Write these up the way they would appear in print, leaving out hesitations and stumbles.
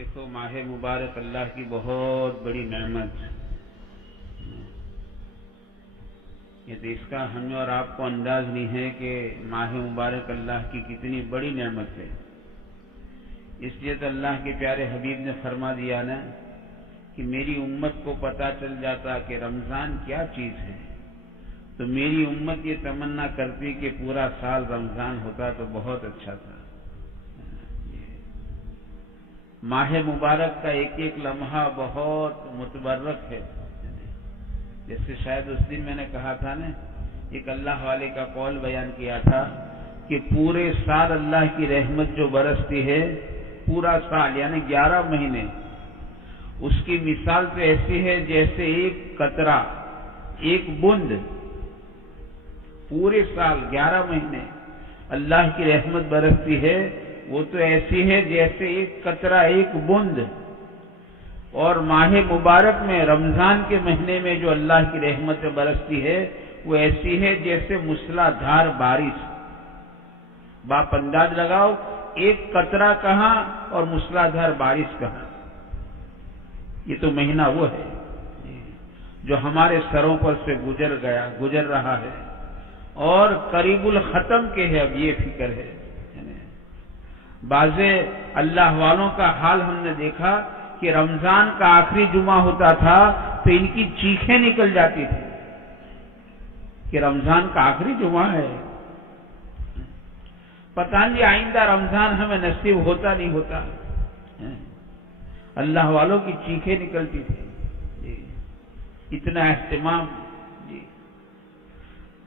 دیکھو ماہ مبارک اللہ کی بہت بڑی نعمت، یہ تو اس کا ہمیں اور آپ کو انداز نہیں ہے کہ ماہ مبارک اللہ کی کتنی بڑی نعمت ہے۔ اس لیے تو اللہ کے پیارے حبیب نے فرما دیا نا کہ میری امت کو پتا چل جاتا کہ رمضان کیا چیز ہے تو میری امت یہ تمنا کرتی کہ پورا سال رمضان ہوتا تو بہت اچھا تھا۔ ماہ مبارک کا ایک ایک لمحہ بہت متبرک ہے، جیسے شاید اس دن میں نے کہا تھا نا، ایک اللہ والے کا قول بیان کیا تھا کہ پورے سال اللہ کی رحمت جو برستی ہے، پورا سال یعنی 11 مہینے، اس کی مثال تو ایسی ہے جیسے ایک قطرہ، ایک بوند، پورے سال 11 مہینے اللہ کی رحمت برستی ہے، وہ تو ایسی ہے جیسے ایک قطرہ، ایک بوند۔ اور ماہ مبارک میں رمضان کے مہینے میں جو اللہ کی رحمت برستی ہے وہ ایسی ہے جیسے موسلادھار بارش۔ باپ انداز لگاؤ، ایک قطرہ کہاں اور موسلادھار بارش کہاں۔ یہ تو مہینہ وہ ہے جو ہمارے سروں پر سے گزر رہا ہے اور قریب الختم کے ہے۔ اب یہ فکر ہے، بعض اللہ والوں کا حال ہم نے دیکھا کہ رمضان کا آخری جمعہ ہوتا تھا تو ان کی چیخیں نکل جاتی تھی کہ رمضان کا آخری جمعہ ہے، پتہ نہیں آئندہ رمضان ہمیں نصیب ہوتا نہیں ہوتا۔ اللہ والوں کی چیخیں نکلتی تھی، اتنا اہتمام۔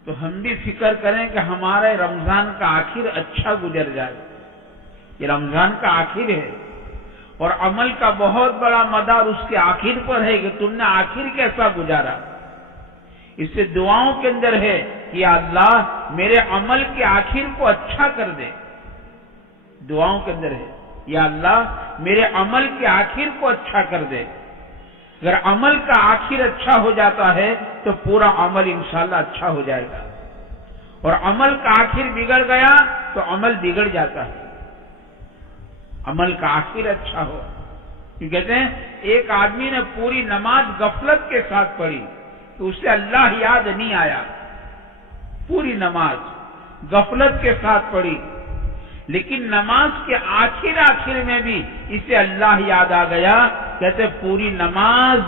تو ہم بھی فکر کریں کہ ہمارے رمضان کا آخر اچھا گزر جائے۔ یہ رمضان کا آخر ہے اور عمل کا بہت بڑا مدار اس کے آخر پر ہے کہ تم نے آخر کیسا گزارا۔ اس سے دعاؤں کے اندر ہے کہ یا اللہ میرے عمل کے آخر کو اچھا کر دے۔ دعاؤں کے اندر ہے یا اللہ میرے عمل کے آخر کو اچھا کر دے۔ اگر عمل کا آخر اچھا ہو جاتا ہے تو پورا عمل انشاءاللہ اچھا ہو جائے گا، اور عمل کا آخر بگڑ گیا تو عمل بگڑ جاتا ہے۔ عمل کا آخر اچھا ہو، کیوں کہتے ہیں ایک آدمی نے پوری نماز غفلت کے ساتھ پڑھی تو اسے اللہ یاد نہیں آیا، پوری نماز غفلت کے ساتھ پڑھی، لیکن نماز کے آخر میں بھی اسے اللہ یاد آ گیا۔ کہتے پوری نماز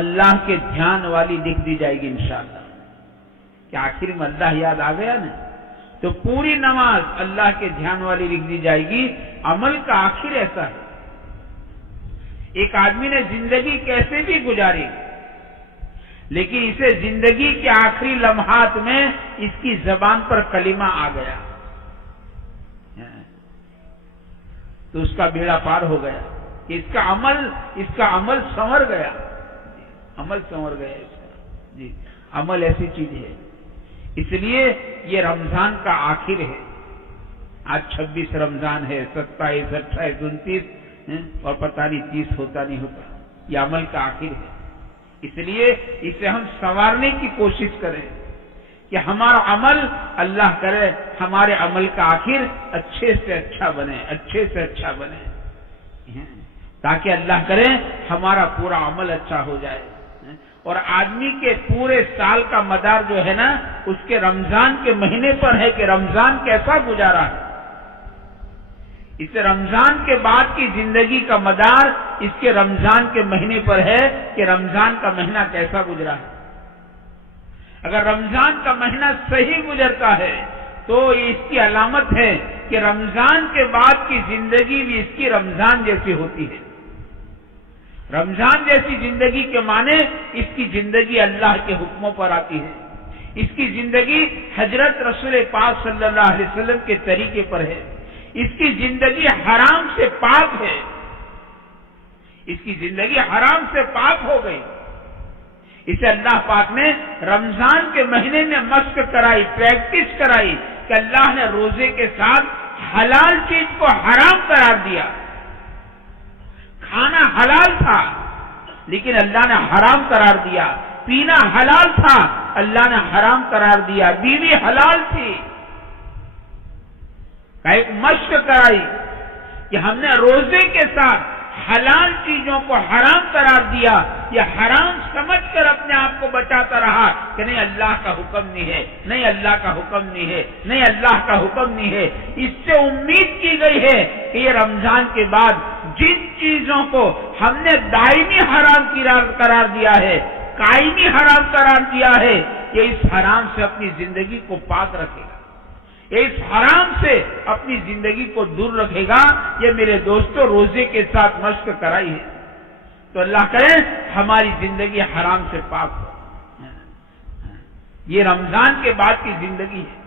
اللہ کے دھیان والی لکھ دی جائے گی انشاءاللہ، کہ آخر میں اللہ یاد آ گیا نا تو پوری نماز اللہ کے دھیان والی لکھ دی جائے گی۔ عمل کا آخر ایسا ہے۔ ایک آدمی نے زندگی کیسے بھی گزاری، لیکن اسے زندگی کے آخری لمحات میں اس کی زبان پر کلمہ آ گیا تو اس کا بیڑا پار ہو گیا، کہ اس کا عمل سنور گیا، عمل سنور گیا اس کا۔ جی عمل ایسی چیز ہے، اس لیے یہ رمضان کا آخر ہے۔ آج 26 رمضان ہے، 27، 28، 29 اور پتہ نہیں 30 ہوتا نہیں ہوتا۔ یہ عمل کا آخر ہے، اس لیے اسے ہم سنوارنے کی کوشش کریں کہ ہمارا عمل، اللہ کرے ہمارے عمل کا آخر اچھے سے اچھا بنے، اچھے سے اچھا بنے، تاکہ اللہ کرے ہمارا پورا عمل اچھا ہو جائے۔ اور آدمی کے پورے سال کا مدار جو ہے نا اس کے رمضان کے مہینے پر ہے کہ رمضان کیسا گزارا ہے۔ اسے رمضان کے بعد کی زندگی کا مدار اس کے رمضان کے مہینے پر ہے کہ رمضان کا مہینہ کیسا گزرا ہے۔ اگر رمضان کا مہینہ صحیح گزرتا ہے تو یہ اس کی علامت ہے کہ رمضان کے بعد کی زندگی بھی اس کی رمضان جیسی ہوتی ہے۔ رمضان جیسی زندگی کے معنی اس کی زندگی اللہ کے حکموں پر آتی ہے، اس کی زندگی حضرت رسول پاک صلی اللہ علیہ وسلم کے طریقے پر ہے، اس کی زندگی حرام سے پاک ہے، اس کی زندگی حرام سے پاک ہو گئی۔ اسے اللہ پاک نے رمضان کے مہینے میں مشق کرائی، پریکٹس کرائی کہ اللہ نے روزے کے ساتھ حلال چیز کو حرام قرار دیا۔ کھانا حلال تھا لیکن اللہ نے حرام قرار دیا، پینا حلال تھا اللہ نے حرام قرار دیا، بیوی حلال تھی۔ ایک مشق کرائی کہ ہم نے روزے کے ساتھ حلال چیزوں کو حرام قرار دیا، یہ حرام سمجھ کر اپنے آپ کو بچاتا رہا کہ نہیں اللہ کا حکم نہیں ہے، نہیں اللہ کا حکم نہیں ہے، نہیں اللہ کا حکم نہیں ہے، اس سے امید کی گئی ہے کہ یہ رمضان کے بعد جن چیزوں کو ہم نے دائمی حرام قرار دیا ہے، قائمی حرام قرار دیا ہے، یہ اس حرام سے اپنی زندگی کو پاک رکھے گا، یہ اس حرام سے اپنی زندگی کو دور رکھے گا۔ یہ میرے دوستوں روزے کے ساتھ مشق کرائی ہے، تو اللہ کرے ہماری زندگی حرام سے پاک ہو۔ یہ رمضان کے بعد کی زندگی ہے۔